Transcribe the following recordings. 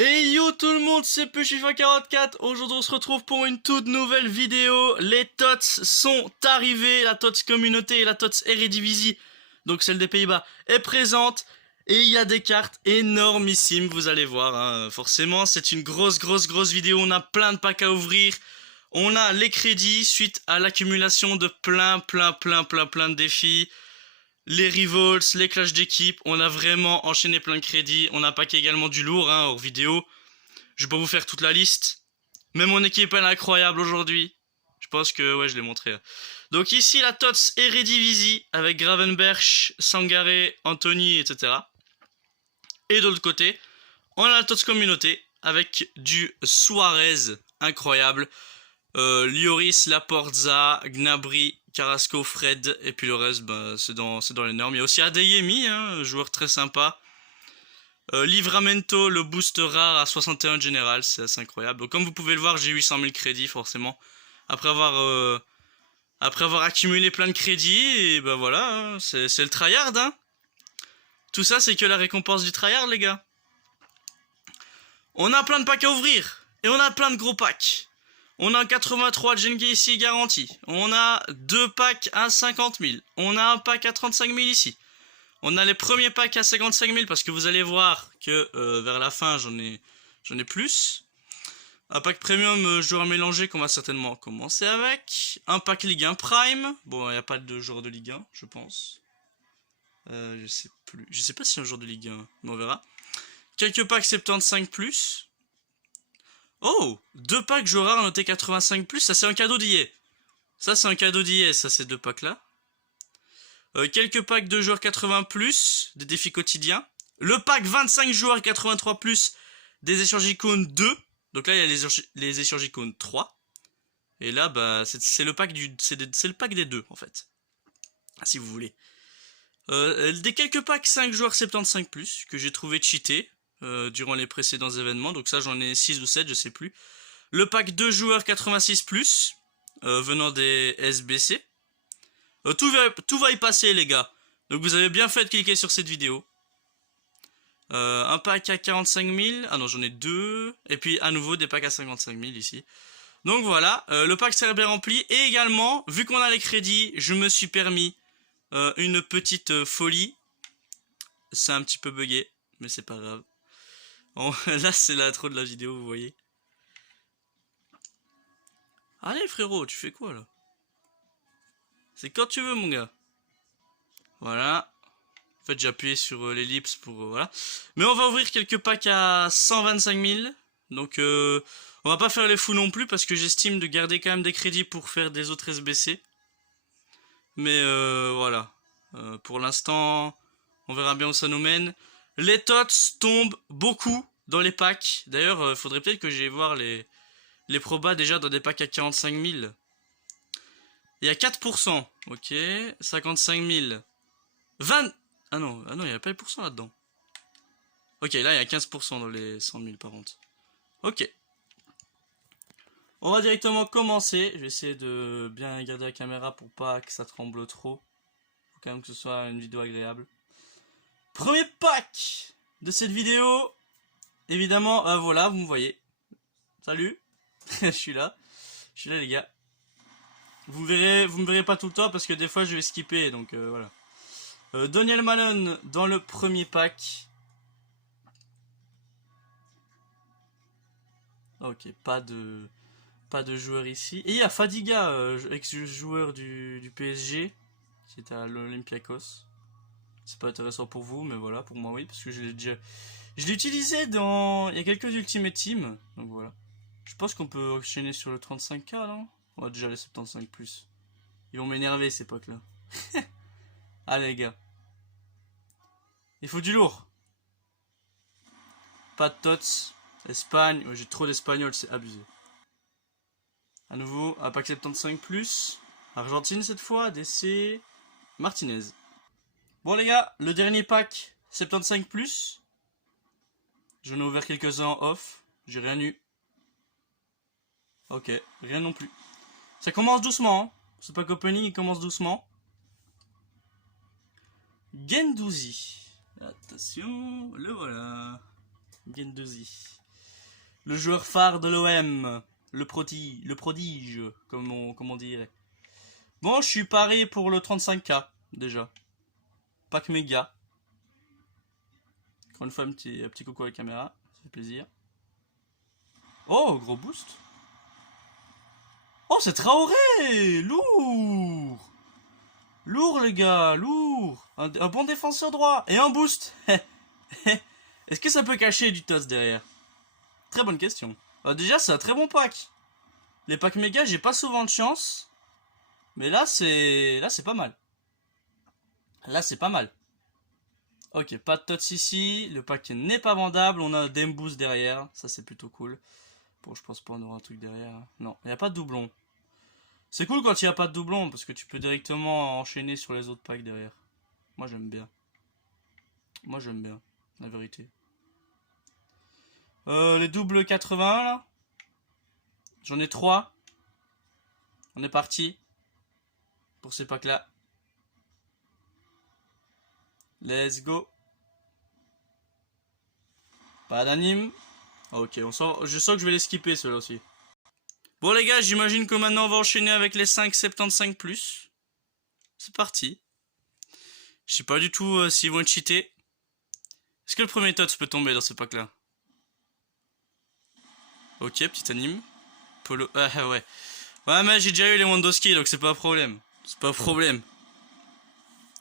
Et yo tout le monde, c'est Pushifa44. Aujourd'hui on se retrouve pour une toute nouvelle vidéo. Les TOTS sont arrivés, la TOTS communauté et la TOTS Eredivisie, donc celle des Pays-Bas, est présente. Et il y a des cartes énormissimes, vous allez voir, hein. Forcément c'est une grosse vidéo, on a plein de packs à ouvrir. On a les crédits suite à l'accumulation de plein de défis. Les Revolts, les clashs d'équipe, on a vraiment enchaîné plein de crédits. On a packé également du lourd, hein, hors vidéo. Je vais pas vous faire toute la liste. Mais mon équipe elle est incroyable aujourd'hui. Je pense que, ouais, je l'ai montré. Donc ici, la TOTS Eredivisie, avec Gravenberch, Sangaré, Anthony, etc. Et de l'autre côté, on a la TOTS Communauté, avec du Suarez, incroyable. Lloris, Laporza, Gnabry, Carrasco, Fred, et puis le reste, bah, c'est dans les normes. Il y a aussi Adeyemi, hein, joueur très sympa. Livramento, le boost rare à 61 général, c'est assez incroyable. Donc, comme vous pouvez le voir, j'ai 800 000 crédits, forcément. Après avoir accumulé plein de crédits, et bah voilà, hein, c'est le tryhard, hein. Tout ça, c'est que la récompense du tryhard, les gars. On a plein de packs à ouvrir, et on a plein de gros packs. On a un 83 Genghis ici garanti. On a 2 packs à 50 000. On a un pack à 35 000 ici. On a les premiers packs à 55 000 parce que vous allez voir que vers la fin j'en ai plus. Un pack premium joueur mélangé qu'on va certainement commencer avec. Un pack Ligue 1 Prime. Bon, il n'y a pas de joueur de Ligue 1, je pense. Je sais plus. Je sais pas si y a un joueur de Ligue 1, mais on verra. Quelques packs 75+. Oh, 2 packs joueurs rares notés 85+, ça c'est un cadeau d'hier. Ça c'est un cadeau d'hier, ça ces 2 packs là. Quelques packs de joueurs 80+, des défis quotidiens. Le pack 25 joueurs 83+, des échanges icônes 2. Donc là il y a les échanges icônes 3. Et là bah c'est le pack c'est le pack des 2 en fait. Si vous voulez. Des quelques packs 5 joueurs 75+, que j'ai trouvé cheatés. Durant les précédents événements, donc ça j'en ai 6 ou 7, je sais plus. Le pack 2 joueurs 86+, venant des SBC. Tout va y passer les gars, donc vous avez bien fait de cliquer sur cette vidéo. Un pack à 45 000, ah non j'en ai 2, et puis à nouveau des packs à 55 000 ici. Donc voilà, le pack s'est bien rempli, et également, vu qu'on a les crédits, je me suis permis une petite folie. C'est un petit peu bugué, mais c'est pas grave. Bon, là c'est l'intro de la vidéo, vous voyez. Allez frérot, tu fais quoi là? C'est quand tu veux mon gars. Voilà. En fait j'ai appuyé sur l'ellipse pour... voilà. Mais on va ouvrir quelques packs à 125 000. Donc on va pas faire les fous non plus parce que j'estime de garder quand même des crédits pour faire des autres SBC. Mais voilà. Pour l'instant, on verra bien où ça nous mène. Les TOTS tombent beaucoup dans les packs. D'ailleurs, faudrait peut-être que j'aille voir les probas déjà dans des packs à 45 000. Il y a 4%. Ok. 55 000. 20... Ah non, il n'y a pas les pourcents là-dedans. Ok, là, il y a 15% dans les 100 000 par contre. Ok. On va directement commencer. Je vais essayer de bien garder la caméra pour pas que ça tremble trop. Faut quand même que ce soit une vidéo agréable. Premier pack de cette vidéo. Évidemment, voilà, vous me voyez. Salut. Je suis là les gars. Vous me verrez pas tout le temps parce que des fois je vais skipper, donc voilà. Daniel Malone dans le premier pack. Ok, pas de joueur ici. Et il y a Fadiga, ex-joueur du PSG, qui est à l'Olympiakos. C'est pas intéressant pour vous, mais voilà, pour moi oui, parce que je l'ai utilisé dans... Il y a quelques Ultimate Team, donc voilà. Je pense qu'on peut enchaîner sur le 35K, non? On va déjà les 75+. Ils vont m'énerver, ces potes-là. Allez, les gars. Il faut du lourd. Pas de tots. Espagne. Oh, j'ai trop d'espagnol, c'est abusé. À nouveau, un pack 75+. Argentine cette fois, DC. Martinez. Bon, les gars, le dernier pack 75+. J'en ai ouvert quelques-uns en off. J'ai rien eu. Ok, rien non plus. Ça commence doucement, hein. Ce pack opening, il commence doucement. Guendouzi. Attention, le voilà. Guendouzi. Le joueur phare de l'OM. Le prodige, comme on dirait. Bon, je suis paré pour le 35K, déjà. Pack méga. Encore une fois, un petit coucou à la caméra. Ça fait plaisir. Oh, gros boost. Oh, c'est Traoré. Lourd. Lourd, les gars, lourd. Un bon défenseur droit. Et un boost. Est-ce que ça peut cacher du toss derrière? Très bonne question. Déjà, c'est un très bon pack. Les packs méga, j'ai pas souvent de chance. Mais là, c'est pas mal. Là, c'est pas mal. Ok, pas de tots ici. Le pack n'est pas vendable. On a un Dem Boost derrière. Ça, c'est plutôt cool. Bon, je pense pas on aura un truc derrière. Non, il n'y a pas de doublon. C'est cool quand il n'y a pas de doublon. Parce que tu peux directement enchaîner sur les autres packs derrière. Moi, j'aime bien. Moi, j'aime bien. La vérité. Les doubles 80 là. J'en ai 3. On est parti. Pour ces packs là. Let's go. Pas d'anime. Ok, je sens que je vais les skipper ceux-là aussi. Bon les gars, j'imagine que maintenant on va enchaîner avec les 5,75+. C'est parti. Je sais pas du tout s'ils vont être cheatés. Est-ce que le premier tots peut tomber dans ce pack là? Ok, petit anime. Polo. Ah ouais. Ouais mais j'ai déjà eu les Wandoski donc c'est pas un problème. C'est pas un problème.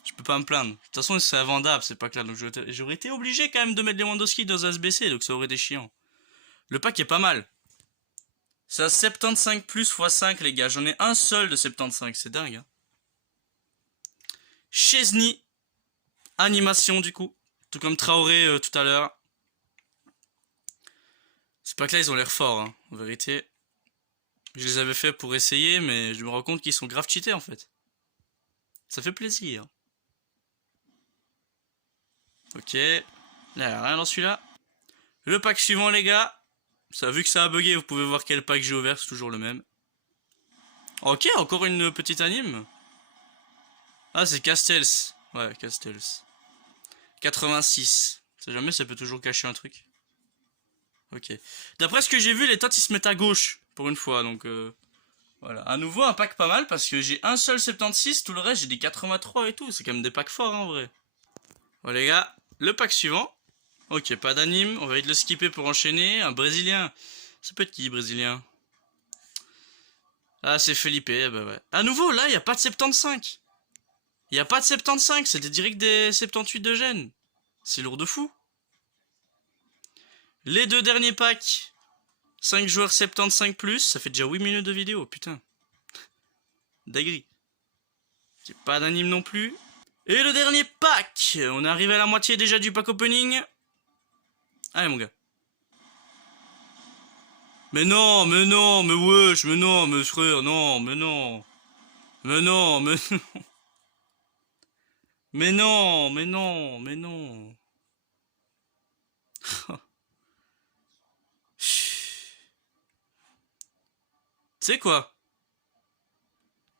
Je peux pas me plaindre. De toute façon c'est invendable ces packs là. Donc j'aurais été obligé quand même de mettre les Wandoski dans un SBC. Donc ça aurait été chiant. Le pack est pas mal. C'est à 75 plus x 5 les gars. J'en ai un seul de 75. C'est dingue hein. Chesney. Animation du coup. Tout comme Traoré tout à l'heure. Ces packs là ils ont l'air forts hein, en vérité. Je les avais fait pour essayer mais je me rends compte qu'ils sont grave cheatés en fait. Ça fait plaisir. Ok. Là y a rien dans celui-là. Le pack suivant les gars. Ça, vu que ça a bugué vous pouvez voir quel pack j'ai ouvert. C'est toujours le même. Ok, encore une petite anime. Ah c'est Castells. Ouais Castells. 86. C'est jamais ça peut toujours cacher un truc. Ok. D'après ce que j'ai vu les tots ils se mettent à gauche. Pour une fois donc voilà. À nouveau un pack pas mal parce que j'ai un seul 76. Tout le reste j'ai des 83 et tout. C'est quand même des packs forts en vrai. Bon les gars. Le pack suivant. Ok pas d'anime. On va le skipper pour enchaîner. Un brésilien. Ça peut être qui brésilien? Ah c'est Felipe. Bah ouais. À nouveau là il n'y a pas de 75. Il n'y a pas de 75. C'était direct des 78 de gêne. C'est lourd de fou. Les deux derniers packs. 5 joueurs 75+, ça fait déjà 8 minutes de vidéo, putain. Dinguerie. J'ai pas d'anime non plus. Et le dernier pack. On est arrivé à la moitié déjà du pack opening. Allez mon gars. Mais non, mais non, mais wesh, mais non, mais frère, non, mais non. Mais non, mais non. Mais non, mais non, mais non. Tu sais quoi?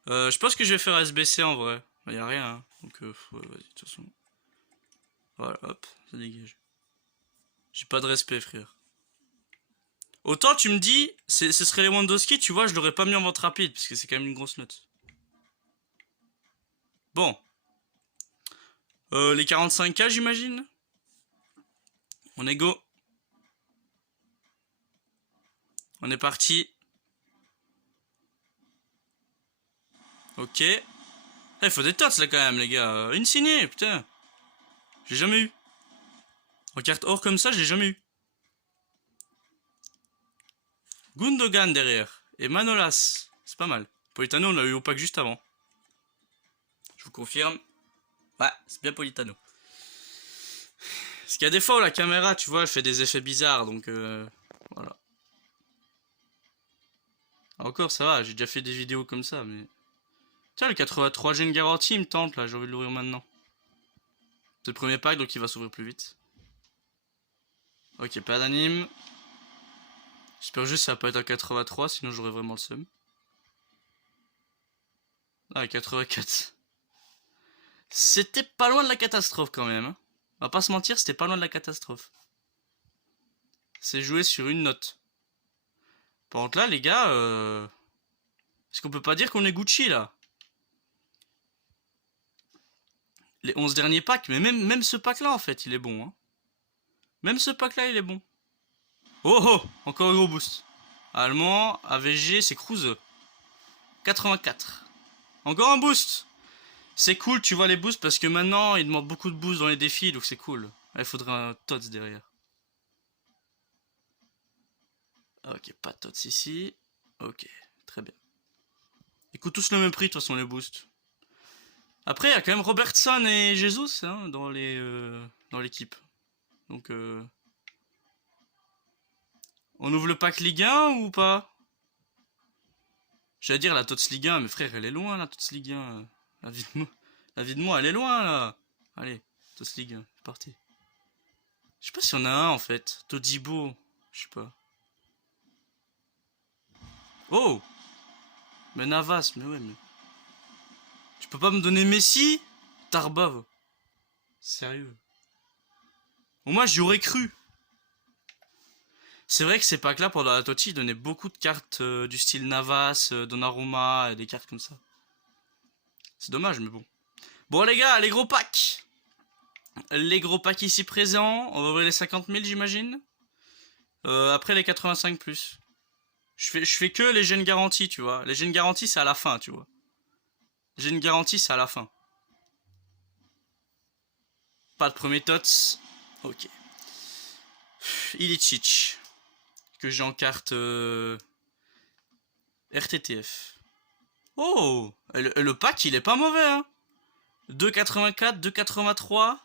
Je pense que je vais faire SBC en vrai. Bah, y a rien, hein. Donc, ouais, vas-y, de toute façon. Voilà, hop, ça dégage. J'ai pas de respect, frère. Autant tu me dis, ce serait Lewandowski, tu vois, je l'aurais pas mis en vente rapide, parce que c'est quand même une grosse note. Bon. Les 45K, j'imagine. On est go. On est parti. Ok. Il faut des tots là quand même, les gars. Insigné, putain. J'ai jamais eu. En carte or comme ça, j'ai jamais eu. Gundogan derrière. Et Manolas. C'est pas mal. Politano, on l'a eu au pack juste avant. Je vous confirme. Ouais, c'est bien Politano. Parce qu'il y a des fois où la caméra, tu vois, elle fait des effets bizarres, donc voilà. Encore, ça va, j'ai déjà fait des vidéos comme ça, mais... Tiens, le 83 gènes garantie, il me tente, là, j'ai envie de l'ouvrir maintenant. C'est le premier pack, donc il va s'ouvrir plus vite. Ok, pas d'anime. J'espère juste que ça va pas être un 83, sinon j'aurais vraiment le seum. Ah, 84. C'était pas loin de la catastrophe quand même. Hein. On va pas se mentir, c'était pas loin de la catastrophe. C'est joué sur une note. Par contre là, les gars, est-ce qu'on peut pas dire qu'on est Gucci là? Les 11 derniers packs, mais même ce pack là en fait, il est bon. Hein. Même ce pack là, il est bon. Oh oh, encore un gros boost. Allemand, AVG, c'est Kruse. 84. Encore un boost. C'est cool, tu vois les boosts, parce que maintenant, ils demandent beaucoup de boosts dans les défis, donc c'est cool. Il faudrait un TOTS derrière. Ok, pas de TOTS ici. Ok, très bien. Ils coûtent tous le même prix, de toute façon, les boosts. Après, il y a quand même Robertson et Jesus hein, dans l'équipe. Donc, on ouvre le pack Ligue 1 ou pas? J'allais dire la TOTS Ligue 1, mais frère, elle est loin, la TOTS Ligue 1. La vie de moi, elle est loin, là. Allez, TOTS Ligue 1, c'est parti. Je sais pas si on a un, en fait. Todibo, je sais pas. Oh! Mais Navas, mais ouais, mais... Tu peux pas me donner Messi? Tarbave. Sérieux. Bon, moi, j'y aurais cru. C'est vrai que ces packs-là, pendant la TOTI, ils donnaient beaucoup de cartes du style Navas, Donnarumma, et des cartes comme ça. C'est dommage, mais bon. Bon, les gars, les gros packs. Les gros packs ici présents. On va ouvrir les 50 000, j'imagine. Après, les 85 plus. Je fais que les gènes garantis, tu vois. Les gènes garantis, c'est à la fin, tu vois. Les gènes garantis, c'est à la fin. Pas de premier tots. Ok. Ilicic. Que j'ai en carte RTTF. Oh! Le pack, il est pas mauvais, hein. 2,84, 2,83.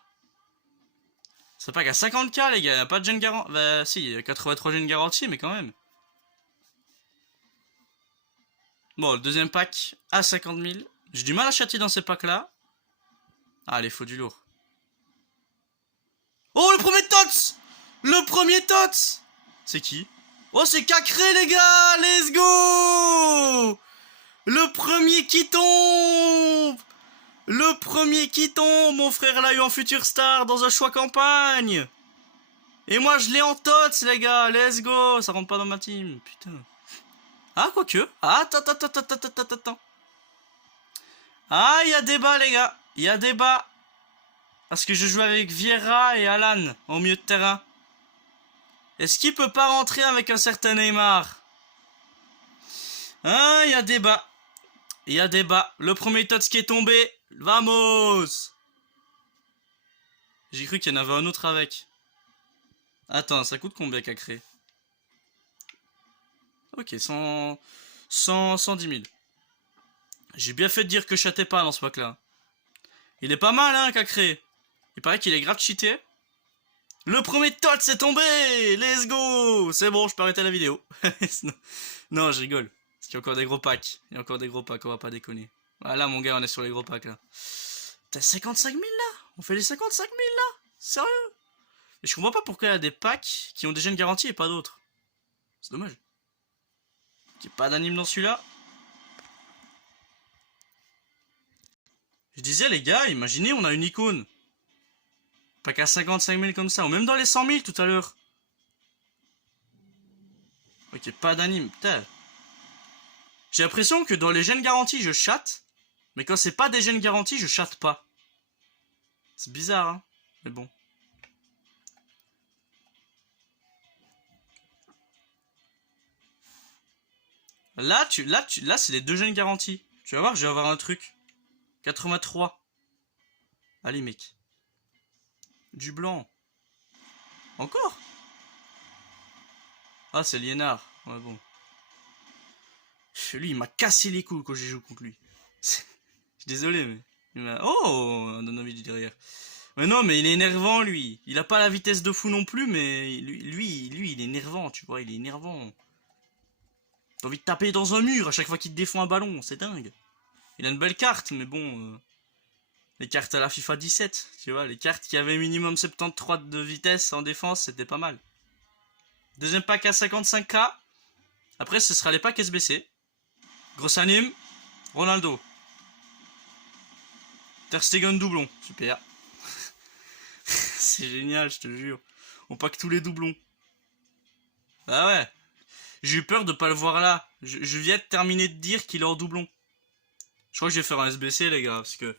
Ça pack à 50k, les gars. Y'a pas de gène garanti. Bah, si, il y a 83 gènes garantis, mais quand même. Bon, le deuxième pack à 50 000. J'ai du mal à châtier dans ces packs-là. Ah, il faut du lourd. Oh, le premier TOTS! Le premier TOTS! C'est qui? Oh, c'est Cacré, les gars! Let's go! Le premier qui tombe! Le premier qui tombe! Mon frère l'a eu en future star dans un choix campagne! Et moi, je l'ai en TOTS, les gars! Let's go! Ça rentre pas dans ma team, putain. Ah, quoique. Ah, attends. Ah, il y a débat, les gars. Il y a débat. Parce que je joue avec Vieira et Alan au milieu de terrain. Est-ce qu'il peut pas rentrer avec un certain Neymar? Ah, il y a débat. Il y a débat. Le premier TOTS qui est tombé. Vamos! J'ai cru qu'il y en avait un autre avec. Attends, ça coûte combien qu'à créer? Ok, 110 000. J'ai bien fait de dire que je chatais pas dans ce pack-là. Il est pas mal, hein, Cacré. Il paraît qu'il est grave cheaté. Le premier TOTS est tombé. Let's go. C'est bon, je peux arrêter la vidéo. Non, je rigole. Parce qu'il y a encore des gros packs. Il y a encore des gros packs, on va pas déconner. Voilà, mon gars, on est sur les gros packs, là. T'as 55 000, là? On fait les 55 000, là? Sérieux? Et je comprends pas pourquoi il y a des packs qui ont déjà une garantie et pas d'autres. C'est dommage. Il n'y a pas d'anime dans celui-là. Je disais, les gars, imaginez, on a une icône. Pas qu'à 55 000 comme ça, ou même dans les 100 000 tout à l'heure. Ok, pas d'anime, putain. J'ai l'impression que dans les gènes garantis, je chatte. Mais quand c'est pas des gènes garantis, je chatte pas. C'est bizarre, hein. Mais bon. Là, c'est les deux gènes garantis. Tu vas voir, je vais avoir un truc. 83. Allez, mec. Du blanc. Encore? Ah, c'est Liénard. Ouais, bon. Lui, il m'a cassé les couilles quand j'ai joué contre lui. Je suis désolé, mais... Oh, un Donovic du derrière. Mais non, mais il est énervant, lui. Il a pas la vitesse de fou non plus, mais... Lui, il est énervant, tu vois. Il est énervant. T'as envie de taper dans un mur à chaque fois qu'il te défend un ballon. C'est dingue. Il a une belle carte, mais bon... les cartes à la FIFA 17, tu vois. Les cartes qui avaient minimum 73 de vitesse en défense, c'était pas mal. Deuxième pack à 55k. Après, ce sera les packs SBC. Grosse anime. Ronaldo. Ter Stegen doublon. Super. C'est génial, je te jure. On pack tous les doublons. Ah ouais. J'ai eu peur de pas le voir là. Je viens de terminer de dire qu'il est en doublon. Je crois que je vais faire un SBC, les gars, parce que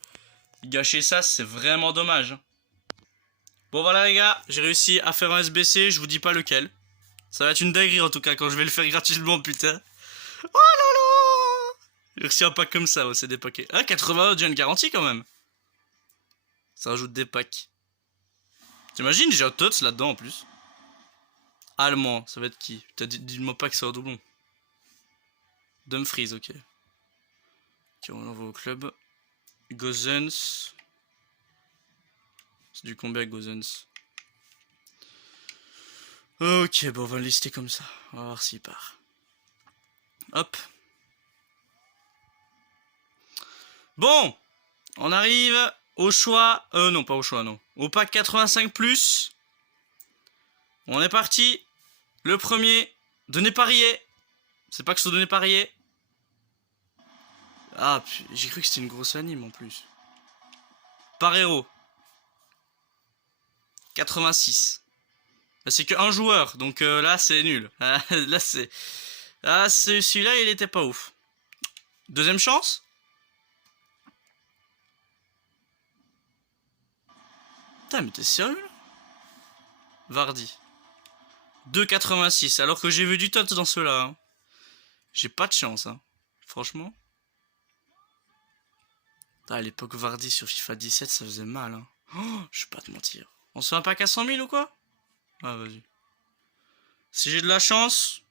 gâcher ça, c'est vraiment dommage. Bon, voilà, les gars, j'ai réussi à faire un SBC, je vous dis pas lequel. Ça va être une dinguerie, en tout cas, quand je vais le faire gratuitement, putain. Oh là là! J'ai reçu un pack comme ça, ouais, c'est des paquets. Ah, 80 € de garantie, quand même. Ça rajoute des packs. T'imagines, j'ai un Tots là-dedans, en plus. Allemand, ça va être qui? Putain, dis-moi pas que c'est un doublon. Dumfries, ok. Ok, on l'envoie au club. Gozens. C'est du combien Gozens? Ok, bon, on va le lister comme ça. On va voir s'il part. Hop. Bon, on arrive au choix. Non, pas au choix, non. Au pack 85+. On est parti. Le premier. Donner parier. C'est pas que je te donnais parier. Ah, j'ai cru que c'était une grosse anime en plus. Par héros. 86. C'est que un joueur, donc là c'est nul. Là c'est... Ah, celui-là il était pas ouf. Deuxième chance. Putain, mais t'es sérieux là? Vardy. 2,86, alors que j'ai vu du tot dans ceux-là. Hein. J'ai pas de chance, hein. Franchement. Ah, à l'époque Vardy sur FIFA 17, ça faisait mal. Hein. Oh, je vais pas te mentir. On se fait un pack à 100 000 ou quoi? Ah, vas-y. Si j'ai de la chance...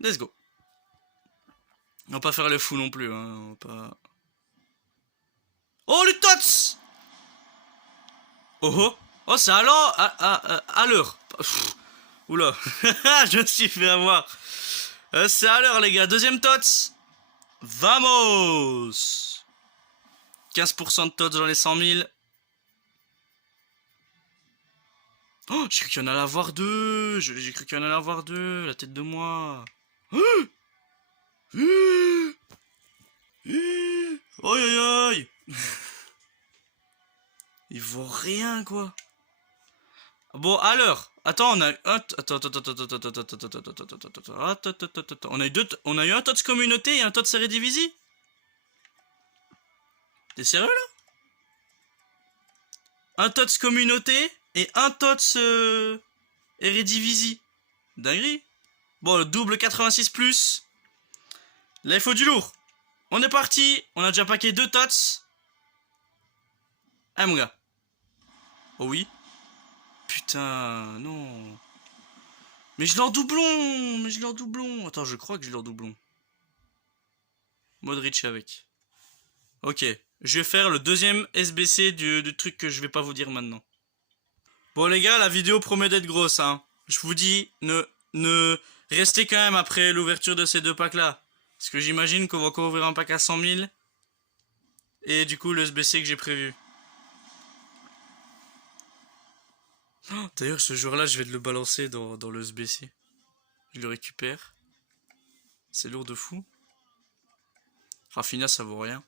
Let's go. On va pas faire les fous non plus, hein. On va pas... Oh, le tots! Oh oh! Oh, c'est alors à l'heure. Oula, je me suis fait avoir. C'est à l'heure, les gars. Deuxième tots. Vamos! 15% de tots dans les 100 000. Oh, j'ai cru qu'il y en allait avoir deux. J'ai cru qu'il y en allait avoir deux. La tête de moi. Oi oi oi. Il vaut rien, quoi. Bon, à l'heure. Attends, on a... Attends. On a eu deux... On a eu un tots communauté et un tots Eredivisie. T'es sérieux, là? Un tots communauté et un tots Eredivisie. Dinguerie. Bon, le double 86+. Là, il faut du lourd. On est parti. On a déjà paqué 2 tots. Ah, mon gars. Oh oui. Putain, non. Mais je l'ai en doublon. Attends, je crois que je l'ai en doublon. Modric avec. Ok. Je vais faire le deuxième SBC du truc que je vais pas vous dire maintenant. Bon, les gars, la vidéo promet d'être grosse, hein. Je vous dis, ne restez quand même après l'ouverture de ces deux packs-là. Parce que j'imagine qu'on va encore ouvrir un pack à 100 000. Et du coup, le SBC que j'ai prévu. Oh, d'ailleurs, ce jour-là, je vais le balancer dans le SBC. Je le récupère. C'est lourd de fou. Rafinha, ça vaut rien.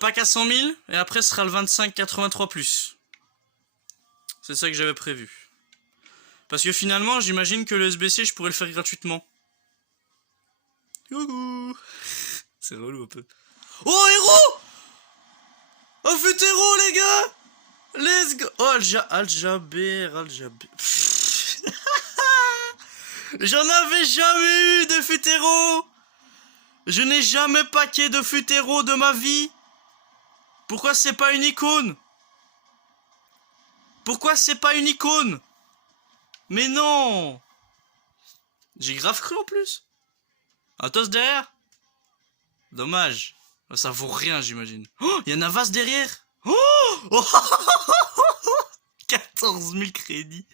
Pack à 100 000. Et après, ce sera le 25,83+. C'est ça que j'avais prévu. Parce que finalement, j'imagine que le SBC, je pourrais le faire gratuitement. Youhou. C'est relou un peu. Oh, héros! Oh, fut héros, les gars! Let's go! Oh, Al-Jaber. J'en avais jamais eu de futéro. Je n'ai jamais paqué de futéro de ma vie. Pourquoi c'est pas une icône? Pourquoi c'est pas une icône? Mais non. J'ai grave cru en plus. Un toss derrière. Dommage. Ça vaut rien, j'imagine. Oh, il y a Navas derrière. Oh, 14 000 crédits.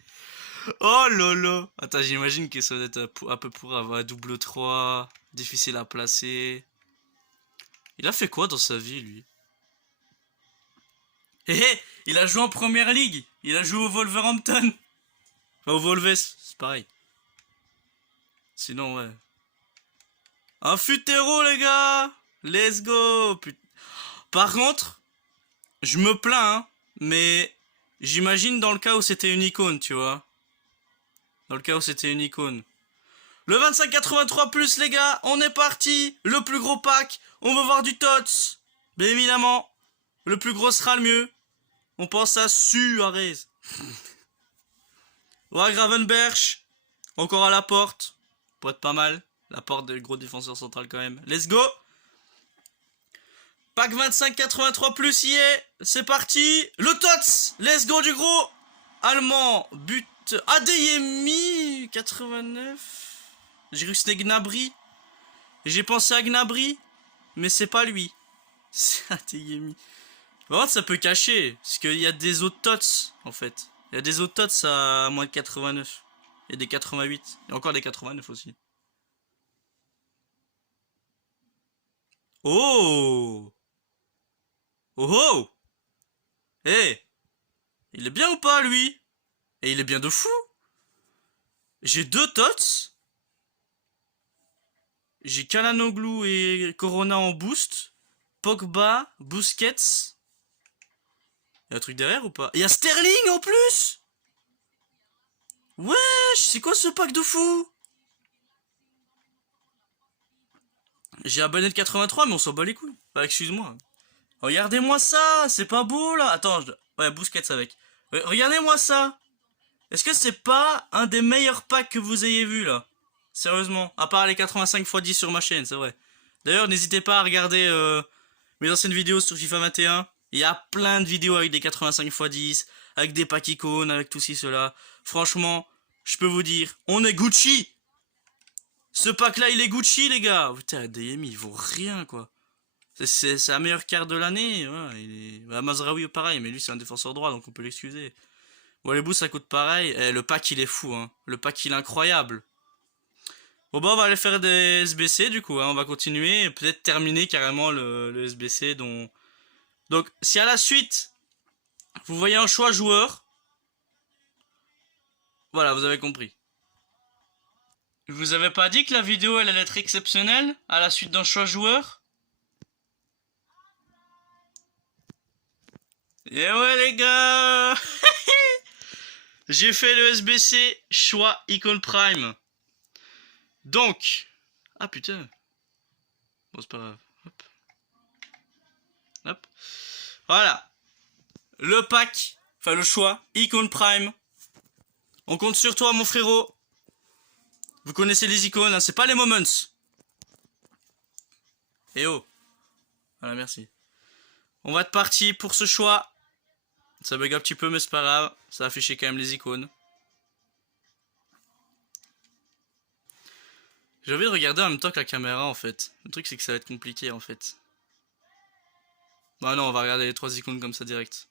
Oh lolo. Attends, j'imagine que ça doit être un peu pour avoir double 3. Difficile à placer. Il a fait quoi dans sa vie, lui? Hé, il a joué en première ligue. Il a joué au Wolverhampton. Enfin, au Wolves, c'est pareil. Sinon, ouais. Un futéro, les gars. Let's go. Par contre, je me plains, hein, mais J'imagine dans le cas où c'était une icône, tu vois. Dans le cas où c'était une icône. Le 2583 plus les gars, on est parti. Le plus gros pack, on veut voir du TOTS. Bien évidemment, le plus gros sera le mieux. On pense à Suarez. Ouais, Gravenberch, encore à la porte. Pour être pas mal. La porte des gros défenseurs central quand même. Let's go. Pack 2583 plus y est. C'est parti. Le TOTS. Let's go du gros. Allemand. But. Adeyemi. 89. J'ai cru que c'était Gnabry. J'ai pensé à Gnabry. Mais c'est pas lui. C'est Adeyemi. Par contre, ça peut cacher. Parce qu'il y a des autres TOTS en fait. Il y a des autres TOTS à moins de 89. Il y a des 88. Il y a encore des 89 aussi. Oh! Oh oh! Eh! Hey, il est bien ou pas lui? Et il est bien de fou! J'ai deux TOTS. J'ai Kalanoglu et Corona en boost. Pogba, Busquets. Y'a un truc derrière ou pas? Y'a Sterling en plus! Wesh, c'est quoi ce pack de fou? J'ai abonné de 83 mais on s'en bat les couilles. Bah excuse-moi. Regardez-moi ça, c'est pas beau là. Attends, ouais, Busquets avec. Regardez-moi ça. Est-ce que c'est pas un des meilleurs packs que vous ayez vu là? Sérieusement, à part les 85 x 10 sur ma chaîne, c'est vrai. D'ailleurs, n'hésitez pas à regarder mes anciennes vidéos sur FIFA 21. Il y a plein de vidéos avec des 85 x 10, avec des packs icônes, avec tout ci, cela. Franchement, je peux vous dire, on est Gucci. Ce pack-là, il est Gucci, les gars. Putain, ADM, il vaut rien, quoi. C'est la meilleure carte de l'année. Ouais, bah, Mazraoui, pareil, mais lui, c'est un défenseur droit, donc on peut l'excuser. Bon, les boosts, ça coûte pareil. Eh, le pack, il est fou, hein. Le pack, il est incroyable. Bon, bah, on va aller faire des SBC, du coup, hein. On va continuer et peut-être terminer carrément le SBC dont... Donc, si à la suite, vous voyez un choix joueur, voilà, vous avez compris. Je vous avais pas dit que la vidéo, elle allait être exceptionnelle à la suite d'un choix joueur? Et ouais, les gars! J'ai fait le SBC choix Icon Prime. Donc, ah putain. Bon, c'est pas grave. Hop. Hop. Voilà. Le pack, enfin le choix, Icon Prime. On compte sur toi, mon frérot. Vous connaissez les icônes, hein, c'est pas les moments. Eh oh. Voilà, merci. On va être parti pour ce choix. Ça bug un petit peu, mais c'est pas grave. Ça a affiché quand même les icônes. J'ai envie de regarder en même temps que la caméra, en fait. Le truc, c'est que ça va être compliqué, en fait. Bah non, on va regarder les trois icônes comme ça direct.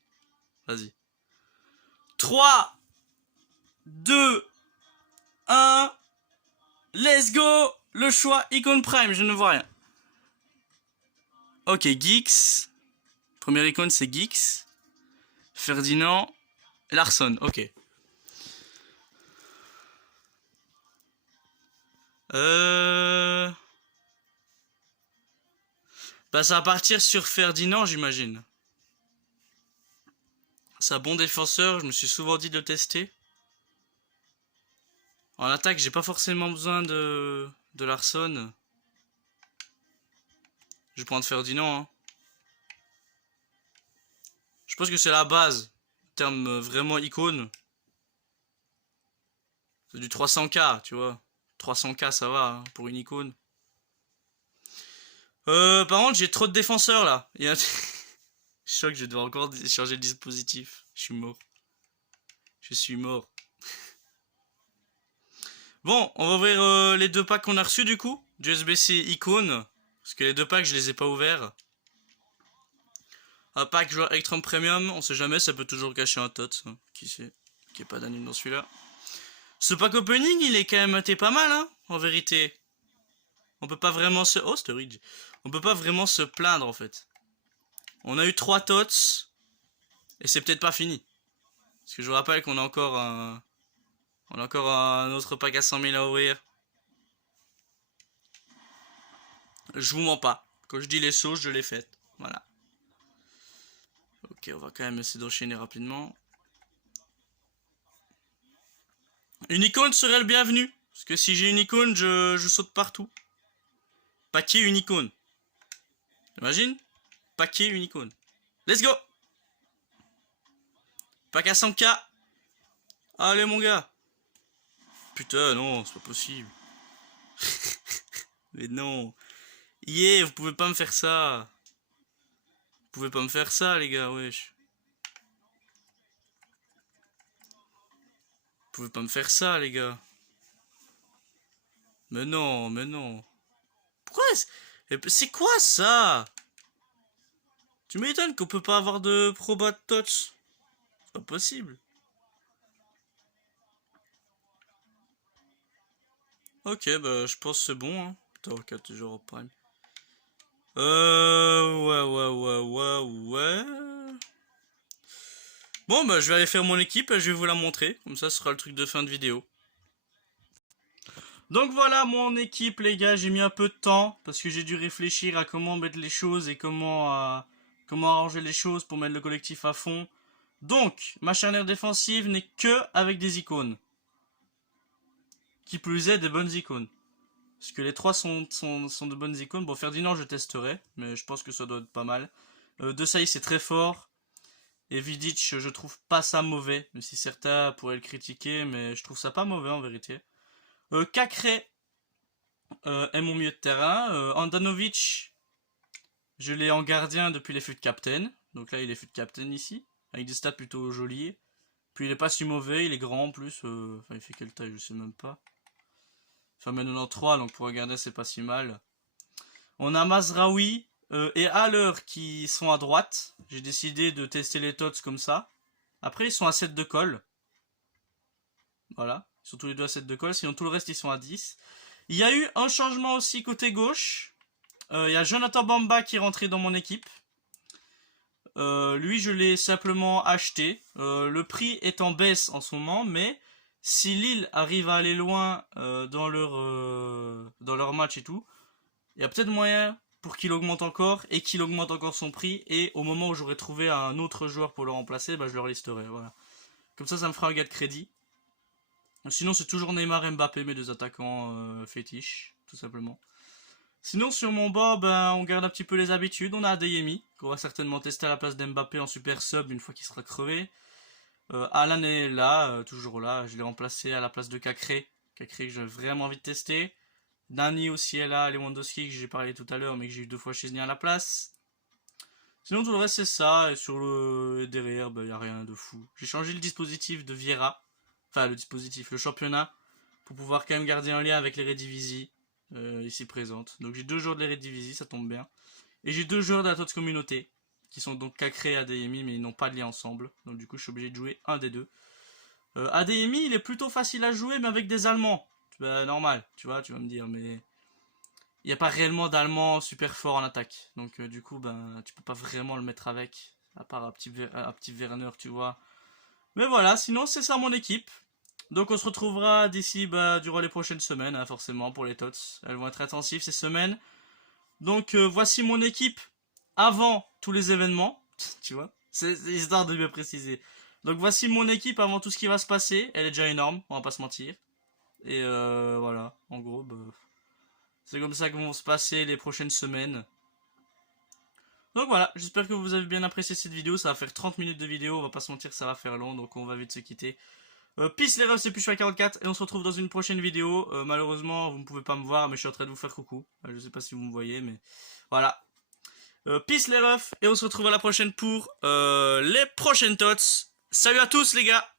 Vas-y. 3, 2, 1. Let's go. Le choix Icon Prime, je ne vois rien. Ok, Geeks. Première icône, c'est Geeks. Ferdinand. Larson, ok. Bah ça va partir sur Ferdinand, j'imagine. C'est un bon défenseur, je me suis souvent dit de le tester. En attaque, j'ai pas forcément besoin de Larson. Je vais prendre Ferdinand. Hein. Je pense que c'est la base. En termes vraiment icône. C'est du 300k, tu vois. 300k, ça va hein, pour une icône. Par contre, j'ai trop de défenseurs là. Il y a... Je suis sûr que je dois encore changer le dispositif. Je suis mort. Je suis mort. Bon, on va ouvrir les deux packs qu'on a reçus du coup. Du SBC Icône. Parce que les deux packs, je les ai pas ouverts. Un pack joueur Electrum Premium, on sait jamais, ça peut toujours cacher un tot. Hein. Qui sait? Qui est pas d'anime dans celui-là. Ce pack opening, il est quand même été pas mal, hein, en vérité. On peut pas vraiment se... Oh, Sturridge. On peut pas vraiment se plaindre, en fait. On a eu 3 tots. Et c'est peut-être pas fini. Parce que je vous rappelle qu'on a encore un... On a encore un autre pack à 100 000 à ouvrir. Je vous mens pas. Quand je dis les choses, je les fais. Voilà. Ok, on va quand même essayer d'enchaîner rapidement. Une icône serait le bienvenu. Parce que si j'ai une icône, je saute partout. Paquet une icône. Imagine? Paquet une icône. Let's go! Pack à 100k. Allez mon gars. Putain non, c'est pas possible. Mais non. Yeah, vous pouvez pas me faire ça. Vous pouvez pas me faire ça les gars, wesh. Vous pouvez pas me faire ça les gars. Mais non, mais non. Pourquoi c'est quoi ça? Tu m'étonnes qu'on peut pas avoir de Probat Touch. C'est pas possible. Ok, bah je pense que c'est bon, hein. Putain, 4 jours au prime. Ouais. Bon, bah je vais aller faire mon équipe et je vais vous la montrer. Comme ça, ce sera le truc de fin de vidéo. Donc voilà mon équipe les gars, j'ai mis un peu de temps parce que j'ai dû réfléchir à comment mettre les choses et comment arranger les choses pour mettre le collectif à fond. Donc, ma charnière défensive n'est que avec des icônes. Qui plus est, des bonnes icônes. Parce que les trois sont de bonnes icônes. Bon, Ferdinand je testerai, mais je pense que ça doit être pas mal. De Saïs c'est très fort. Et Vidic, je trouve pas ça mauvais, même si certains pourraient le critiquer, mais je trouve ça pas mauvais en vérité. Cacré est mon milieu de terrain. Andanovic, je l'ai en gardien depuis les fûts de captain. Donc là, il est fût de captain ici, avec des stats plutôt jolies. Puis il est pas si mauvais, il est grand en plus. Enfin, il fait quelle taille, je sais même pas. Enfin, mais 93, donc pour regarder, c'est pas si mal. On a Mazraoui et Haller qui sont à droite. J'ai décidé de tester les tots comme ça. Après, ils sont à 7 de colle. Voilà, ils sont tous les deux à 7 de colle. Sinon, tout le reste, ils sont à 10. Il y a eu un changement aussi côté gauche. Il y a Jonathan Bamba qui est rentré dans mon équipe. Lui, je l'ai simplement acheté. Le prix est en baisse en ce moment, mais si Lille arrive à aller loin dans leur match et tout, il y a peut-être moyen pour qu'il augmente encore et qu'il augmente encore son prix. Et au moment où j'aurai trouvé un autre joueur pour le remplacer, bah, je le listerai. Voilà. Comme ça me fera un gars de crédit. Sinon, c'est toujours Neymar et Mbappé, mes deux attaquants fétiches, tout simplement. Sinon, sur mon bas, ben, on garde un petit peu les habitudes. On a Adeyemi, qu'on va certainement tester à la place d'Mbappé en super sub une fois qu'il sera crevé. Alan est là, toujours là. Je l'ai remplacé à la place de Cacré. Cacré que j'ai vraiment envie de tester. Nani aussi est là, Lewandowski que j'ai parlé tout à l'heure, mais que j'ai eu 2 fois Chesney à la place. Sinon, tout le reste, c'est ça. Et sur le derrière, ben, y a rien de fou. J'ai changé le dispositif de Vieira. Enfin, le championnat, pour pouvoir quand même garder un lien avec les Redivisie. Ici présente. Donc j'ai 2 joueurs de l'Eredivisie, ça tombe bien. Et j'ai 2 joueurs de la TOTS Communauté, qui sont donc Cacré et Adeyemi, mais ils n'ont pas de lien ensemble. Donc du coup je suis obligé de jouer un des deux. Adeyemi, il est plutôt facile à jouer, mais avec des Allemands. Normal, tu vois, tu vas me dire, mais il n'y a pas réellement d'Allemands super forts en attaque. Donc du coup, ben, tu peux pas vraiment le mettre avec, à part un petit Werner, tu vois. Mais voilà, sinon c'est ça mon équipe. Donc on se retrouvera d'ici durant les prochaines semaines, hein, forcément, pour les tots. Elles vont être intensives ces semaines. Donc voici mon équipe avant tous les événements. Tu vois, c'est histoire de bien préciser. Donc voici mon équipe avant tout ce qui va se passer. Elle est déjà énorme, on va pas se mentir. Et voilà, en gros, c'est comme ça que vont se passer les prochaines semaines. Donc voilà, j'espère que vous avez bien apprécié cette vidéo. Ça va faire 30 minutes de vidéo, on va pas se mentir, ça va faire long, donc on va vite se quitter. Peace les refs, c'est Pushwa44 et on se retrouve dans une prochaine vidéo. Malheureusement, vous ne pouvez pas me voir, mais je suis en train de vous faire coucou. Je sais pas si vous me voyez, mais voilà. Peace les refs et on se retrouve à la prochaine pour les prochaines tots. Salut à tous les gars!